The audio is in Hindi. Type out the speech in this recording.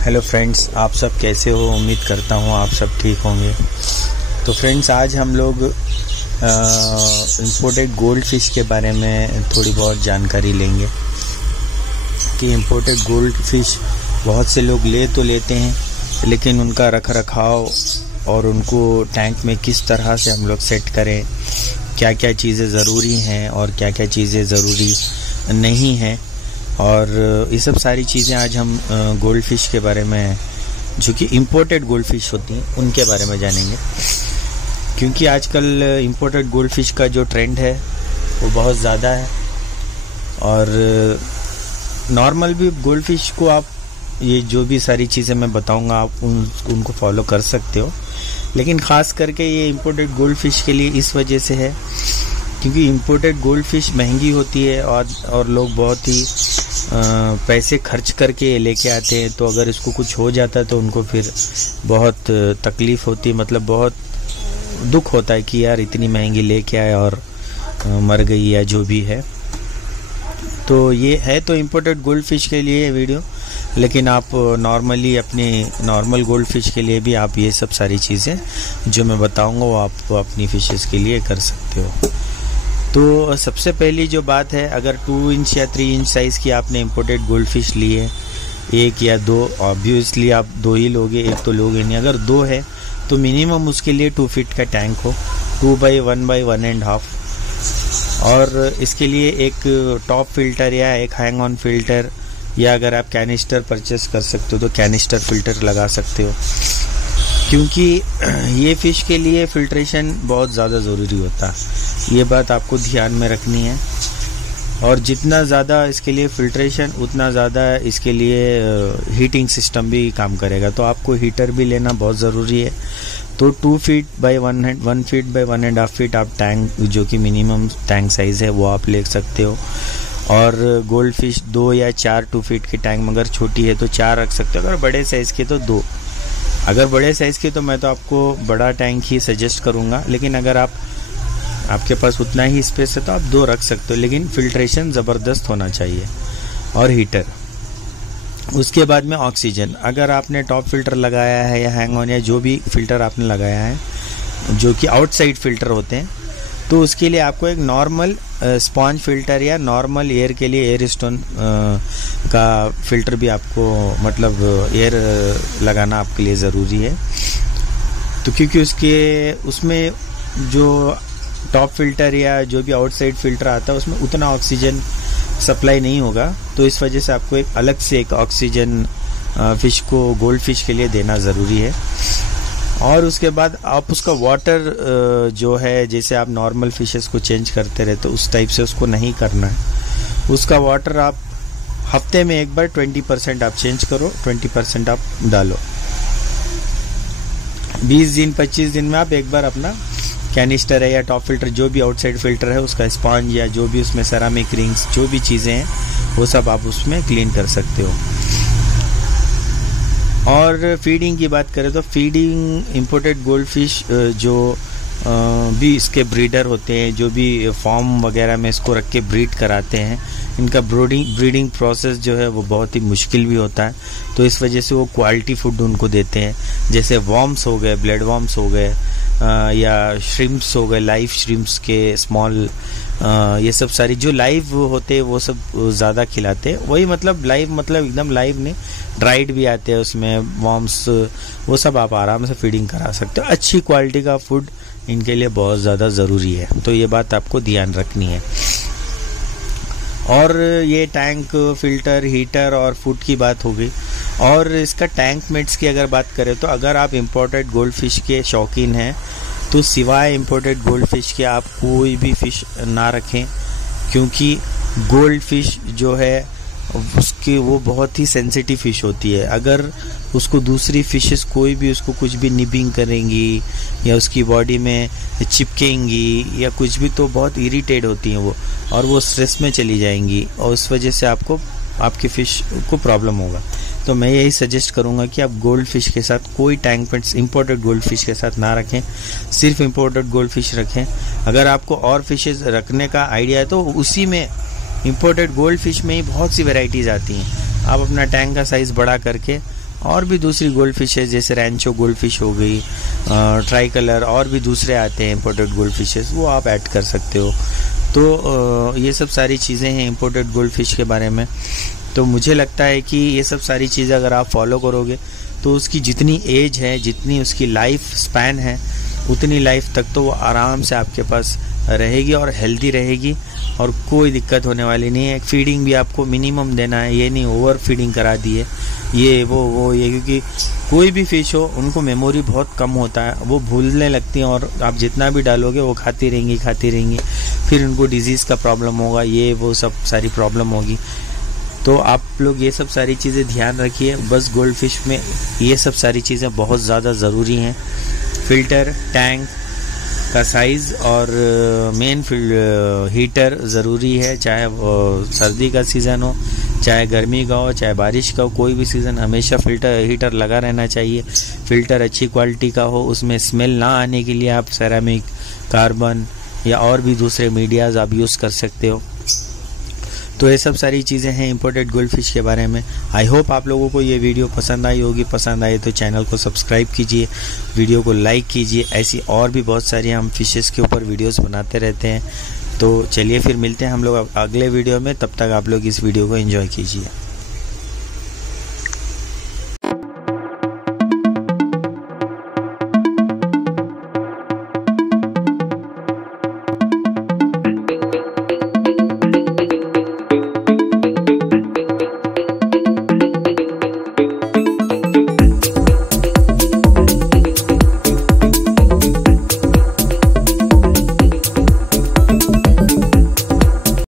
हेलो फ्रेंड्स, आप सब कैसे हो। उम्मीद करता हूँ आप सब ठीक होंगे। तो फ्रेंड्स, आज हम लोग इम्पोर्टेड गोल्ड फिश के बारे में थोड़ी बहुत जानकारी लेंगे कि इम्पोर्टेड गोल्ड फिश बहुत से लोग ले तो लेते हैं, लेकिन उनका रख रखाव और उनको टैंक में किस तरह से हम लोग सेट करें, क्या क्या चीज़ें ज़रूरी हैं और क्या क्या चीज़ें ज़रूरी नहीं हैं, और ये सब सारी चीज़ें आज हम गोल्ड फिश के बारे में, जो कि इम्पोर्टेड गोल्ड फिश होती हैं, उनके बारे में जानेंगे। क्योंकि आजकल इम्पोर्टेड गोल्ड फिश का जो ट्रेंड है वो बहुत ज़्यादा है, और नॉर्मल भी गोल्ड फिश को आप ये जो भी सारी चीज़ें मैं बताऊंगा आप उनको फॉलो कर सकते हो, लेकिन ख़ास करके ये इम्पोर्टेड गोल्ड फिश के लिए इस वजह से है क्योंकि इम्पोर्टेड गोल्ड फिश महंगी होती है और लोग बहुत ही पैसे खर्च करके लेके आते हैं। तो अगर इसको कुछ हो जाता है तो उनको फिर बहुत तकलीफ़ होती है, मतलब बहुत दुख होता है कि यार इतनी महंगी लेके आए और मर गई या जो भी है। तो ये है तो इम्पोर्टेड गोल्ड फिश के लिए ये वीडियो, लेकिन आप नॉर्मली अपने नॉर्मल गोल्ड फिश के लिए भी आप ये सब सारी चीज़ें जो मैं बताऊंगा वो आप अपनी फिशेस के लिए कर सकते हो। तो सबसे पहली जो बात है, अगर 2 इंच या 3 इंच साइज़ की आपने इम्पोर्टेड गोल्ड फिश ली है, 1 या 2, ऑब्वियसली आप 2 ही लोगे, 1 तो लोगे नहीं। अगर 2 है तो मिनिमम उसके लिए 2 फीट का टैंक हो, 2 बाई 1 बाई 1.5, और इसके लिए एक टॉप फिल्टर या एक हैंग ऑन फिल्टर, या अगर आप कैनिस्टर परचेस कर सकते हो तो कैनिस्टर फिल्टर लगा सकते हो, क्योंकि ये फ़िश के लिए फ़िल्ट्रेशन बहुत ज़्यादा ज़रूरी होता है। ये बात आपको ध्यान में रखनी है, और जितना ज़्यादा इसके लिए फ़िल्ट्रेशन उतना ज़्यादा इसके लिए हीटिंग सिस्टम भी काम करेगा। तो आपको हीटर भी लेना बहुत ज़रूरी है। तो 2 feet by 1 feet by 1.5 feet आप टैंक, जो कि मिनिमम टैंक साइज़ है, वो आप ले सकते हो। और गोल्ड फिश 2 या 4 2 फीट की टैंक, मगर छोटी है तो 4 रख सकते हो। अगर बड़े साइज़ की तो 2। अगर बड़े साइज़ की तो मैं तो आपको बड़ा टैंक ही सजेस्ट करूँगा, लेकिन अगर आपके पास उतना ही स्पेस है तो आप 2 रख सकते हो, लेकिन फ़िल्ट्रेशन ज़बरदस्त होना चाहिए, और हीटर। उसके बाद में ऑक्सीजन, अगर आपने टॉप फिल्टर लगाया है या हैंग ऑन या जो भी फिल्टर आपने लगाया है जो कि आउटसाइड फिल्टर होते हैं, तो उसके लिए आपको एक नॉर्मल स्पॉन्ज फिल्टर या नॉर्मल एयर के लिए एयर स्टोन का फिल्टर भी आपको, मतलब एयर लगाना आपके लिए ज़रूरी है। तो क्योंकि उसमें जो टॉप फिल्टर या जो भी आउटसाइड फिल्टर आता है उसमें उतना ऑक्सीजन सप्लाई नहीं होगा, तो इस वजह से आपको एक अलग से एक ऑक्सीजन फिश को, गोल्ड फिश के लिए देना ज़रूरी है। और उसके बाद आप उसका वाटर जो है, जैसे आप नॉर्मल फिशेस को चेंज करते रहते हो उस टाइप से उसको नहीं करना है। उसका वाटर आप हफ्ते में एक बार 20% आप चेंज करो, 20% आप डालो। 20 दिन 25 दिन में आप एक बार अपना कैनिस्टर है या टॉप फिल्टर, जो भी आउटसाइड फिल्टर है, उसका स्पॉन्ज या जो भी उसमें सेरामिक रिंग्स, जो भी चीज़ें हैं वो सब आप उसमें क्लीन कर सकते हो। और फीडिंग की बात करें तो फीडिंग इम्पोर्टेड गोल्ड फिश जो भी इसके ब्रीडर होते हैं, जो भी फॉर्म वगैरह में इसको रख के ब्रीड कराते हैं, इनका ब्रीडिंग प्रोसेस जो है वो बहुत ही मुश्किल भी होता है। तो इस वजह से वो क्वालिटी फूड उनको देते हैं, जैसे वॉर्म्स हो गए, ब्लड वॉर्म्स हो गए, या श्रिम्प्स हो गए, लाइव श्रिम्प्स के स्मॉल, ये सब सारी जो लाइव होते हैं वो सब ज़्यादा खिलाते हैं। वही मतलब लाइव, मतलब एकदम लाइव नहीं, ड्राइड भी आते हैं उसमें वॉर्म्स, वो सब आप आराम से फीडिंग करा सकते हो। अच्छी क्वालिटी का फूड इनके लिए बहुत ज़्यादा ज़रूरी है, तो ये बात आपको ध्यान रखनी है। और ये टैंक, फिल्टर, हीटर और फूड की बात हो गई। और इसका टैंक मेट्स की अगर बात करें तो अगर आप इम्पोर्टेड गोल्ड फिश के शौकीन हैं तो सिवाय इम्पोर्टेड गोल्ड फिश के आप कोई भी फ़िश ना रखें, क्योंकि गोल्ड फिश जो है उसकी वो बहुत ही सेंसिटिव फ़िश होती है। अगर उसको दूसरी फिशेस कोई भी उसको कुछ भी निबिंग करेंगी या उसकी बॉडी में चिपकेंगी या कुछ भी, तो बहुत इरिटेट होती हैं वो, और वो स्ट्रेस में चली जाएंगी, और उस वजह से आपकी फ़िश को प्रॉब्लम होगा। तो मैं यही सजेस्ट करूंगा कि आप गोल्ड फिश के साथ कोई tank pets imported gold fish के साथ ना रखें, सिर्फ इम्पोर्टेड गोल्ड फिश रखें। अगर आपको और फिशेस रखने का आइडिया है तो उसी में इम्पोर्टेड गोल्ड फिश में ही बहुत सी वैरायटीज़ आती हैं। आप अपना टैंक का साइज़ बड़ा करके और भी दूसरी गोल्ड फिशेज जैसे रैंचो गोल्ड फिश हो गई, ट्राई कलर, और भी दूसरे आते हैं इंपोर्टेड गोल्ड फिशेज, वो आप ऐड कर सकते हो। तो ये सब सारी चीज़ें हैं इंपोर्टेड गोल्ड फिश के बारे में। तो मुझे लगता है कि ये सब सारी चीज़ें अगर आप फॉलो करोगे तो उसकी जितनी एज है, जितनी उसकी लाइफ स्पैन है, उतनी लाइफ तक तो वो आराम से आपके पास रहेगी और हेल्दी रहेगी और कोई दिक्कत होने वाली नहीं है। फीडिंग भी आपको मिनिमम देना है, ये नहीं ओवर फीडिंग करा दी है ये वो ये, क्योंकि कोई भी फिश हो उनको मेमोरी बहुत कम होता है, वो भूलने लगती हैं और आप जितना भी डालोगे वो खाती रहेंगी, फिर उनको डिजीज़ का प्रॉब्लम होगा, ये वो सब सारी प्रॉब्लम होगी। तो आप लोग ये सब सारी चीज़ें ध्यान रखिए। बस गोल्ड फिश में ये सब सारी चीज़ें बहुत ज़्यादा ज़रूरी हैं। फ़िल्टर, टैंक का साइज़ और मेन हीटर ज़रूरी है, चाहे सर्दी का सीज़न हो, चाहे गर्मी का हो, चाहे बारिश का हो, कोई भी सीज़न हमेशा हीटर लगा रहना चाहिए। फ़िल्टर अच्छी क्वालिटी का हो, उसमें स्मेल ना आने के लिए आप सेरामिक, कार्बन या और भी दूसरे मीडियाज़ आप यूज़ कर सकते हो। तो ये सब सारी चीज़ें हैं इंपोर्टेड गोल्ड फिश के बारे में। आई होप आप लोगों को ये वीडियो पसंद आई होगी। पसंद आई तो चैनल को सब्सक्राइब कीजिए, वीडियो को लाइक कीजिए। ऐसी और भी बहुत सारी हम फिशेस के ऊपर वीडियोस बनाते रहते हैं। तो चलिए फिर मिलते हैं हम लोग अगले वीडियो में। तब तक आप लोग इस वीडियो को एंजॉय कीजिए।